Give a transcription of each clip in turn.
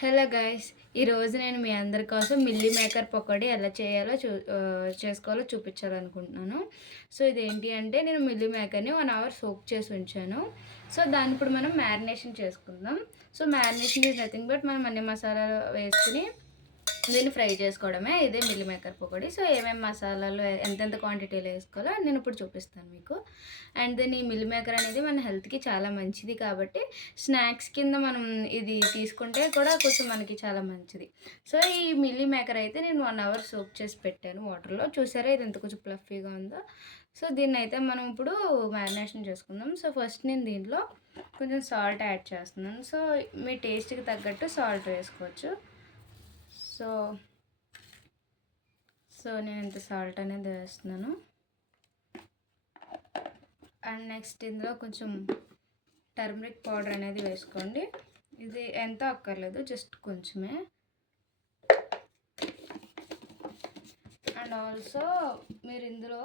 Hello guys, ఈరోజు నేను మీ అందరి కోసం మిల్లీ మేకర్ పకోడీ ఎలా చేయాలో చేసుకోవాలో చూపించాలనుకుంటున్నాను. సో ఇదేంటి అంటే నేను మిల్లీ మేకర్ని 1 అవర్ సోక్ చేసి ఉంచాను. సో దాన్ని ఇప్పుడు మనం మ్యారినేషన్ చేసుకుందాం. So marination is nothing but మనం అన్ని మసాలాలు వేసుకుని దీన్ని ఫ్రై చేసుకోవడమే. ఇదే మిల్ మేకర్ పకోడీ. సో ఏమేమి మసాలాలు ఎంతెంత క్వాంటిటీలో వేసుకోవాలో నేను ఇప్పుడు చూపిస్తాను మీకు. అండ్ దెన్ ఈ మిల్ మేకర్ అనేది మన హెల్త్కి చాలా మంచిది కాబట్టి స్నాక్స్ కింద మనం ఇది తీసుకుంటే కూడా కొంచెం మనకి చాలా మంచిది. సో ఈ మిల్లీ మేకర్ అయితే నేను 1 అవర్ సోక్ చేసి పెట్టాను వాటర్లో. చూసారా ఇది ఎంత కొంచెం ఫ్లఫీగా ఉందో. సో దీన్ని అయితే మనం ఇప్పుడు మ్యారినేషన్ చేసుకుందాం. సో ఫస్ట్ నేను దీంట్లో కొంచెం సాల్ట్ యాడ్ చేస్తున్నాను. సో మీ టేస్ట్కి తగ్గట్టు సాల్ట్ వేసుకోవచ్చు. సో సో నేను ఇంత సాల్ట్ అనేది వేస్తున్నాను. అండ్ నెక్స్ట్ ఇందులో కొంచెం టర్మరిక్ పౌడర్ అనేది వేసుకోండి. ఇది ఎంత అక్కర్లేదు, జస్ట్ కొంచెమే. అండ్ ఆల్సో మీరు ఇందులో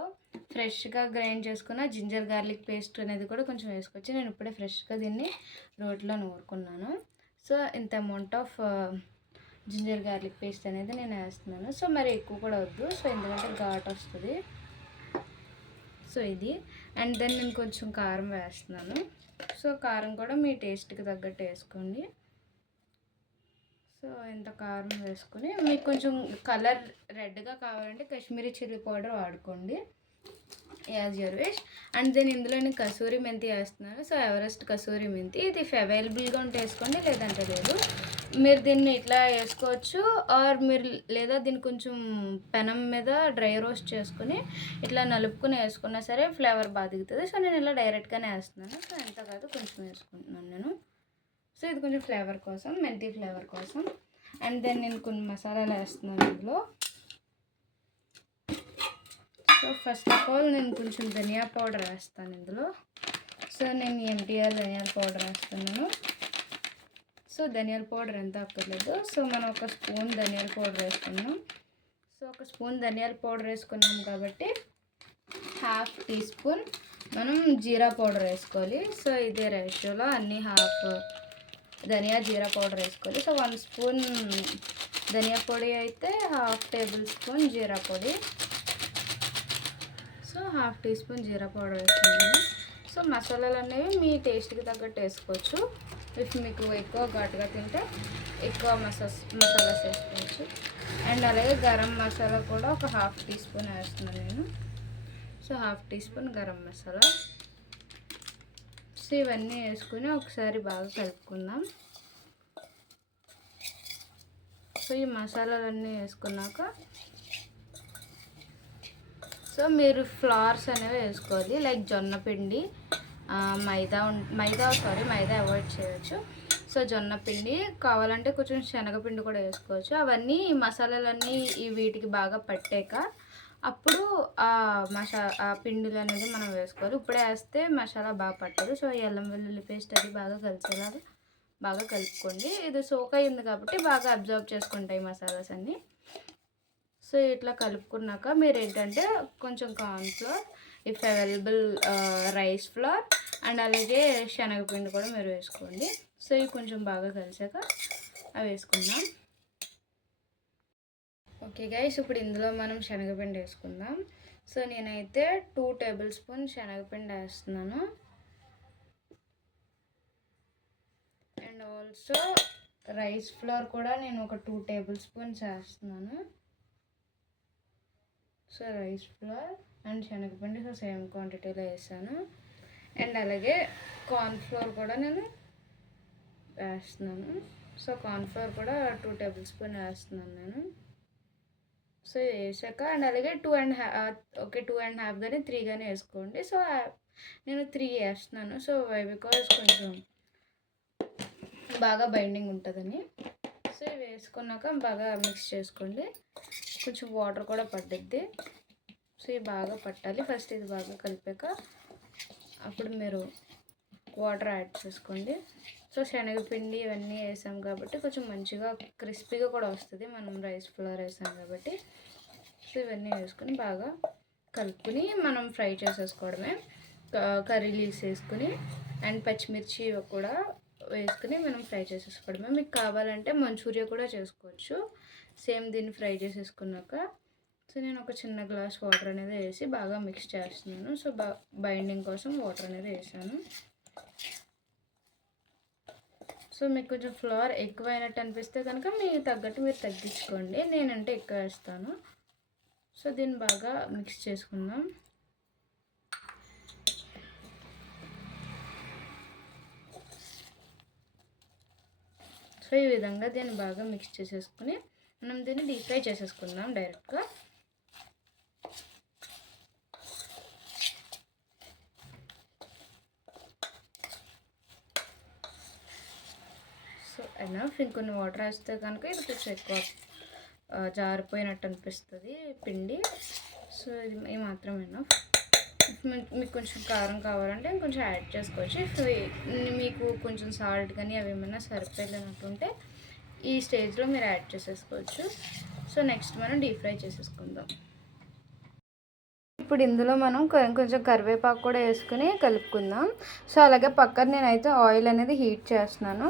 ఫ్రెష్గా గ్రైండ్ చేసుకున్న జింజర్ గార్లిక్ పేస్ట్ అనేది కూడా కొంచెం వేసుకోవచ్చు. నేను ఇప్పుడే ఫ్రెష్గా దీన్ని రోట్లో నూరుకున్నాను. సో ఇంత amount of ginger garlic paste అనేది నేను వేస్తున్నాను. సో మరి ఎక్కువ కూడా వద్దు, సో ఎందుకంటే ఘాట్ వస్తుంది. సో ఇది. అండ్ దెన్ నేను కొంచెం కారం వేస్తున్నాను. సో కారం కూడా మీ టేస్ట్కి తగ్గట్టు వేసుకోండి. సో ఇంత కారం వేసుకొని మీకు కొంచెం కలర్ రెడ్గా కావాలంటే కాశ్మీరీ చిల్లీ పౌడర్ వాడుకోండి, as your wish. And then ఇందులో నేను కసూరి మెంతి వేస్తున్నాను. సో ఎవరెస్ట్ కసూరి మెంతి ఇది అవైలబుల్గా ఉంటే వేసుకోండి, లేదంటే లేదు. మీరు దీన్ని ఇట్లా వేసుకోవచ్చు, ఆర్ మీరు లేదా దీన్ని కొంచెం పెనం మీద డ్రై రోస్ట్ చేసుకుని ఇట్లా నలుపుకుని వేసుకున్నా సరే ఫ్లేవర్ బాగా దిగుతుంది. సో నేను ఇలా డైరెక్ట్గానే వేస్తున్నాను. సో ఎంత కాదు కొంచెం వేసుకుంటున్నాను నేను. సో ఇది కొంచెం ఫ్లేవర్ కోసం, మెంతి ఫ్లేవర్ కోసం. అండ్ దెన్ నేను కొన్ని మసాలాలు వేస్తున్నాను ఇందులో. సో ఫస్ట్ ఆఫ్ ఆల్ నేను కొంచెం ధనియా పౌడర్ వేస్తాను ఇందులో. సో నేను ఎంటీఆర్ ధనియాల పౌడర్ వేస్తున్నాను. సో ధనియాల పౌడర్ ఎంత అక్కర్లేదు. సో మనం 1 స్పూన్ ధనియాల పౌడర్ వేసుకున్నాం. సో 1 స్పూన్ ధనియాల పౌడర్ వేసుకున్నాం కాబట్టి 1/2 టీ స్పూన్ మనం జీరా పౌడర్ వేసుకోవాలి. సో ఇదే రేషియోలో అన్నీ 1/2 ధనియా జీరా పౌడర్ వేసుకోవాలి. సో 1 స్పూన్ ధనియా పొడి అయితే 1/2 టేబుల్ స్పూన్ జీరా పొడి. సో 1/2 టీ స్పూన్ జీరా పౌడర్ వేసుకున్నాను. సో మసాలాలు అనేవి మీ టేస్ట్కి తగ్గట్టు వేసుకోవచ్చు. ఇఫ్ మీకు ఎక్కువ ఘాటుగా తింటే ఎక్కువ మసాలాస్ వేసుకోవచ్చు. అండ్ అలాగే గరం మసాలా కూడా ఒక 1/2 టీ స్పూన్ వేస్తున్నాను నేను. So 1/2 teaspoon garam masala. So ఇవన్నీ వేసుకుని ఒకసారి బాగా కలుపుకుందాం. సో ఈ మసాలాలన్నీ వేసుకున్నాక సో మీరు ఫ్లవర్స్ అనేవి వేసుకోవాలి, లైక్ జొన్న పిండి, మైదా అవాయిడ్ చేయవచ్చు. సో జొన్న పిండి కావాలంటే కొంచెం శనగపిండి కూడా వేసుకోవచ్చు. అవన్నీ మసాలాలన్నీ ఈ వీటికి బాగా పట్టాక అప్పుడు ఆ పిండిలు అనేది మనం వేసుకోవాలి. ఇప్పుడే వేస్తే మసాలా బాగా పట్టదు. సో అల్లం వెల్లుల్లి పేస్ట్ అది బాగా కలిసేలాగా బాగా కలుపుకోండి. ఇది సోక్ అయింది కాబట్టి బాగా అబ్జర్వ్ చేసుకుంటాయి మసాలాస్ అన్నీ. సో ఇట్లా కలుపుకున్నాక మీరు ఏంటంటే కొంచెం cornflour, if available rice flour, and అలాగే శనగపిండి కూడా మీరు వేసుకోండి. సో ఇవి కొంచెం బాగా కలిసాక అవి వేసుకుందాం. ఓకే గైస్, ఇప్పుడు ఇందులో మనం శనగపిండి వేసుకుందాం. సో నేనైతే 2 టేబుల్ స్పూన్ శనగపిండి వేస్తున్నాను. అండ్ ఆల్సో రైస్ ఫ్లోర్ కూడా నేను ఒక 2 టేబుల్ స్పూన్స్ వేస్తున్నాను. సో రైస్ ఫ్లోర్ అండ్ శనగపిండి సో సేమ్ క్వాంటిటీలో వేసాను. అండ్ అలాగే కార్న్ఫ్లోర్ కూడా నేను వేస్తున్నాను. సో కార్న్ఫ్లోర్ కూడా 2 టేబుల్ స్పూన్ వేస్తున్నాను నేను. సో వేసాక అండ్ అలాగే 2.5 కానీ 3 కానీ వేసుకోండి. సో నేను 3 వేస్తున్నాను. సో బికాజ్ కొంచెం బాగా బైండింగ్ ఉంటుందని. సో ఇవి వేసుకున్నాక బాగా మిక్స్ చేసుకోండి. కొంచెం వాటర్ కూడా పట్టుద్ది. సో ఇవి బాగా పట్టాలి. ఫస్ట్ ఇది బాగా కలిపాక అప్పుడు మీరు వాటర్ యాడ్ చేసుకోండి. సో శనగపిండి ఇవన్నీ వేసాం కాబట్టి కొంచెం మంచిగా క్రిస్పీగా కూడా వస్తుంది, మనం రైస్ ఫ్లోర్ వేసాం కాబట్టి. సో ఇవన్నీ వేసుకుని బాగా కలుపుకుని మనం ఫ్రై చేసేసుకోవడమే. కర్రీ లీవ్స్ వేసుకుని అండ్ పచ్చిమిర్చి కూడా వేసుకుని మనం ఫ్రై చేసేసుకోవడమే. మీకు కావాలంటే మంచూరియా కూడా చేసుకోవచ్చు. సేమ్ దీన్ని ఫ్రై చేసేసుకున్నాక సో నేను ఒక చిన్న గ్లాస్ వాటర్ అనేది వేసి బాగా మిక్స్ చేస్తున్నాను. సో బైండింగ్ కోసం వాటర్ అనేది వేసాను. సో మీకు కొంచెం ఫ్లవర్ ఎక్కువైనట్టు అనిపిస్తే కనుక మీకు తగ్గట్టు మీరు తగ్గించుకోండి. నేనంటే ఎక్కువ వేస్తాను. సో దీన్ని బాగా మిక్స్ చేసుకుందాం. సో ఈ విధంగా దీన్ని బాగా మిక్స్ చేసేసుకుని మనం దీన్ని డీప్ ఫ్రై చేసేసుకుందాం డైరెక్ట్గా. So enough. ఇంకొన్ని వాటర్ వేస్తే కనుక ఇది కొంచెం ఎక్కువ జారిపోయినట్టు అనిపిస్తుంది పిండి. సో ఇది మాత్రం ఎనఫ్. మీకు కొంచెం కారం కావాలంటే ఇంకొంచెం యాడ్ చేసుకోవచ్చు. మీకు కొంచెం సాల్ట్ కానీ అవి ఏమైనా సరిపోలేనట్టుంటే ఈ స్టేజ్లో మీరు యాడ్ చేసేసుకోవచ్చు. సో నెక్స్ట్ మనం డీప్ ఫ్రై చేసేసుకుందాం. ఇప్పుడు ఇందులో మనం కొంచెం కరివేపాకు కూడా వేసుకుని కలుపుకుందాం. సో అలాగే పక్కన నేనైతే ఆయిల్ అనేది హీట్ చేస్తున్నాను.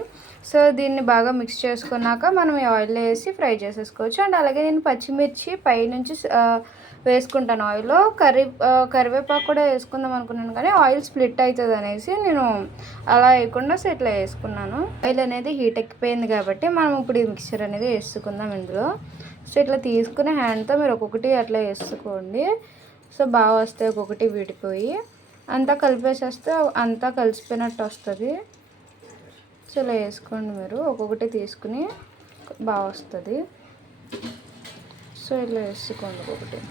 సో దీన్ని బాగా మిక్స్ చేసుకున్నాక మనం ఈ ఆయిల్లో వేసి ఫ్రై చేసేసుకోవచ్చు. అండ్ అలాగే నేను పచ్చిమిర్చి పైనుంచి వేసుకుంటాను ఆయిల్లో. కరివేపాకు కూడా వేసుకుందాం అనుకున్నాను కానీ ఆయిల్ స్ప్లిట్ అవుతుంది అనేసి నేను అలా వేయకుండా సో ఇట్లా వేసుకున్నాను. ఆయిల్ అనేది హీట్ ఎక్కిపోయింది కాబట్టి మనం ఇప్పుడు ఈ మిక్చర్ అనేది వేసుకుందాం ఇందులో. సో ఇట్లా తీసుకుని హ్యాండ్తో మీరు ఒక్కొక్కటి అట్లా వేసుకోండి. సో బాగా వస్తాయి. ఒక్కొక్కటి విడిపోయి అంతా కలిపేసేస్తే అంతా కలిసిపోయినట్టు వస్తుంది. సో ఇలా వేసుకోండి మీరు ఒక్కొక్కటి తీసుకుని బాగా వస్తుంది. సో ఇలా వేసుకోండి ఒక్కొక్కటి.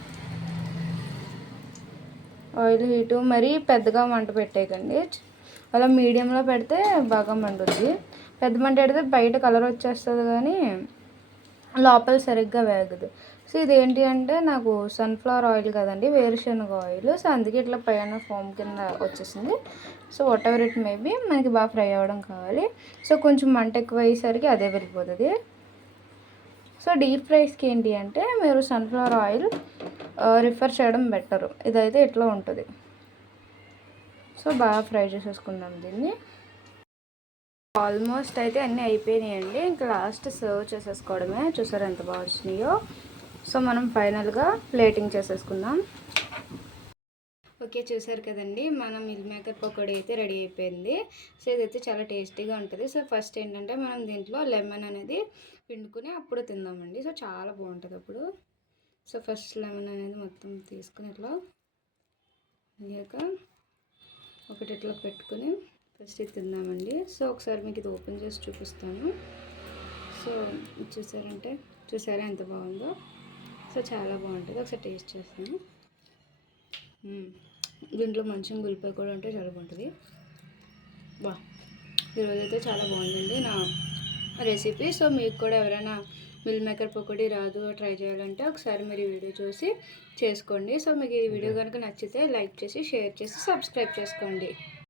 ఆయిల్ హీటు మరీ పెద్దగా మంట పెట్టేయకండి. అలా మీడియంలో పెడితే బాగా మండుద్ది. పెద్ద మంట పెడితే బయట కలర్ వచ్చేస్తుంది కానీ లోపల సరిగ్గా వేగదు. సో ఇదేంటి అంటే నాకు సన్ఫ్లవర్ ఆయిల్ కదండి, వేరుశనగ ఆయిల్. సో అందుకే ఇట్లా పైన ఫోమ్ కింద వచ్చేసింది. So what ever it maybe మనకి బాగా ఫ్రై అవ్వడం కావాలి. సో కొంచెం మంట ఎక్కువ అయ్యేసరికి అదే వెళ్ళిపోతుంది. సో డీప్ ఫ్రైస్కి ఏంటి అంటే మీరు సన్ఫ్లవర్ ఆయిల్ రిఫర్ చేయడం బెటరు. ఇదైతే ఇట్లా ఉంటుంది. సో బాగా ఫ్రై చేసేసుకుందాం దీన్ని. ఆల్మోస్ట్ అయితే అన్నీ అయిపోయినాయండి. ఇంకా లాస్ట్ సర్వ్ చేసేసుకోవడమే. చూసారు ఎంత బాగా వచ్చినాయో. సో మనం ఫైనల్గా ప్లేటింగ్ చేసేసుకుందాం. ఓకే, చూసారు కదండి మన మిల్ మేకర్ పకోడీ అయితే రెడీ అయిపోయింది. సో ఇదైతే చాలా టేస్టీగా ఉంటుంది. సో ఫస్ట్ ఏంటంటే మనం దీంట్లో లెమన్ అనేది పిండుకుని అప్పుడు తిందామండి. సో చాలా బాగుంటుంది అప్పుడు. సో ఫస్ట్ లెమన్ అనేది మొత్తం తీసుకుని ఇట్లా అయ్యాక ఒకటి ఇట్లా పెట్టుకుని ఫస్ట్ ఇది తిందామండి. సో ఒకసారి మీకు ఇది ఓపెన్ చేసి చూపిస్తాను. సో చూసారా ఎంత బాగుందో. సో చాలా బాగుంటుంది. ఒకసారి టేస్ట్ చేస్తాను. దీంట్లో మంచిగా ఉల్లిపాయ కూడా ఉంటే చాలా బాగుంటుంది. ఈరోజైతే చాలా బాగుందండి నా రెసిపీ. సో మీకు కూడా ఎవరైనా మిల్ మేకర్ పకోడీ రాదు ట్రై చేయాలంటే ఒకసారి మీరు ఈ వీడియో చూసి చేసుకోండి. సో మీకు ఈ వీడియో కనుక నచ్చితే లైక్ చేసి షేర్ చేసి సబ్స్క్రైబ్ చేసుకోండి.